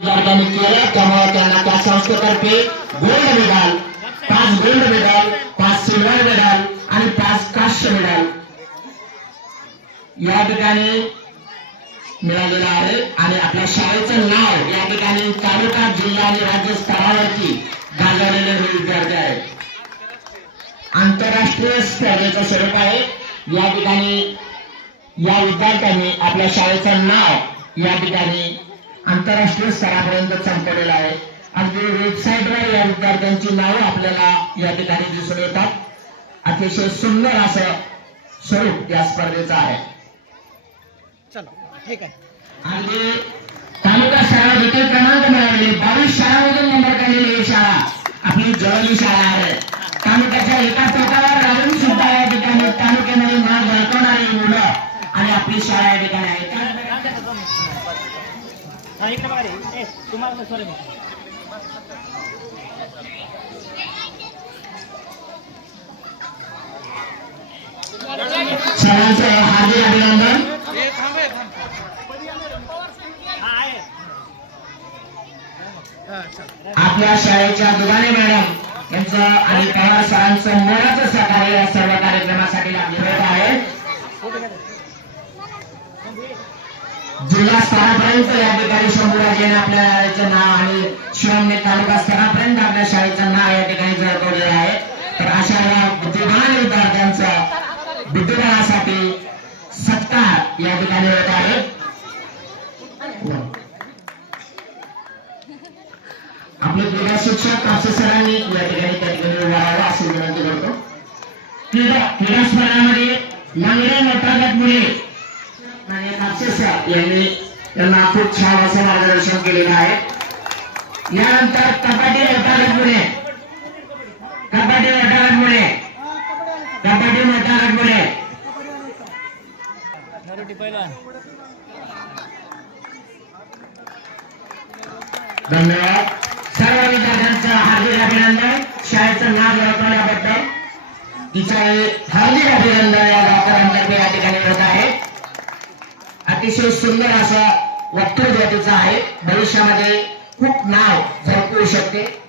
विद्यार्थ्यांनी केला त्यामुळे त्यांना त्या संस्थेतर्फे गोल्ड मेडल पाच गोल्ड मेडल पाच सिल्वर मेडल आणि पाच काश्य मेडल या ठिकाणी मिळालेलं आहे आणि आपल्या शाळेचं नाव या ठिकाणी तालुका जिल्हा आणि राज्य स्तरावरती गाजवलेले हे विद्यार्थी आहेत. आंतरराष्ट्रीय स्पर्धेचं स्वरूप आहे. या ठिकाणी या विद्यार्थ्यांनी आपल्या शाळेचं नाव या ठिकाणी आंतरराष्ट्रीय स्तरापर्यंत चमकवलेलं आहे. अगदी वेबसाईटवर या विद्यार्थ्यांची नावं आपल्याला या ठिकाणी दिसून येतात. अतिशय सुंदर असं स्वरूप या स्पर्धेचं आहे. ठीक आहे आणि तालुका शाळा देखील क्रमांक मिळालेले बावीस शाळांमधून नंबर काढलेली ही शाळा आपली जवळी शाळा आहे. तालुक्याच्या एका टोकावर राहून सुद्धा या ठिकाणी तालुक्यामध्ये नाव झळकवणारी मुलं आणि आपली शाळा या ठिकाणी आहे. हा इकडे बघा रे ए तुम्हाला सॉरी शाळांचं हार्दिक अभिनंदन आपल्या शाळेच्या दुगाने मॅडम यांचं आणि पवार सरांचं मोलाचं सहकार्य या सर्व कार्यक्रमासाठी लाभलेलं आहे. जिल्हा स्तरापर्यंत या ठिकाणी शंभूराज आपल्या शाळेचं नाव आणि शिवमने तालुका स्तरापर्यंत आपल्या शाळेचं नाव या ठिकाणी जळकवलेलं आहे. तर अशा या बुद्धिमान विद्यार्थ्यांचा बुद्धिबळासाठी सत्कार या ठिकाणी होत आहे. आपले क्रीडा शिक्षक कापसे सरांनी या ठिकाणी त्या ठिकाणी उभा अशी विनंती करतो. क्रीडा क्रीडा स्पर्धामध्ये लांगड्या मोठा मुले आणि कापसे यांनी त्यांना खूप छान असं मार्गदर्शन केलेलं आहे. यानंतर कपाटी वटारटमुळे कपाटी वटारटमुळे कपाटी वटारटमुळे धन्यवाद. सर्व विद्यार्थ्यांचं हार्दिक अभिनंदन. शाळेचं नाव ओळखल्याबद्दल तिचं हार्दिक अभिनंदन या गावकऱ्यांतर्फे या ठिकाणी होत आहे. अतिशय सुंदर असा वक्तव्य आहे. भविष्यामध्ये खूप नाव झळकू शकते.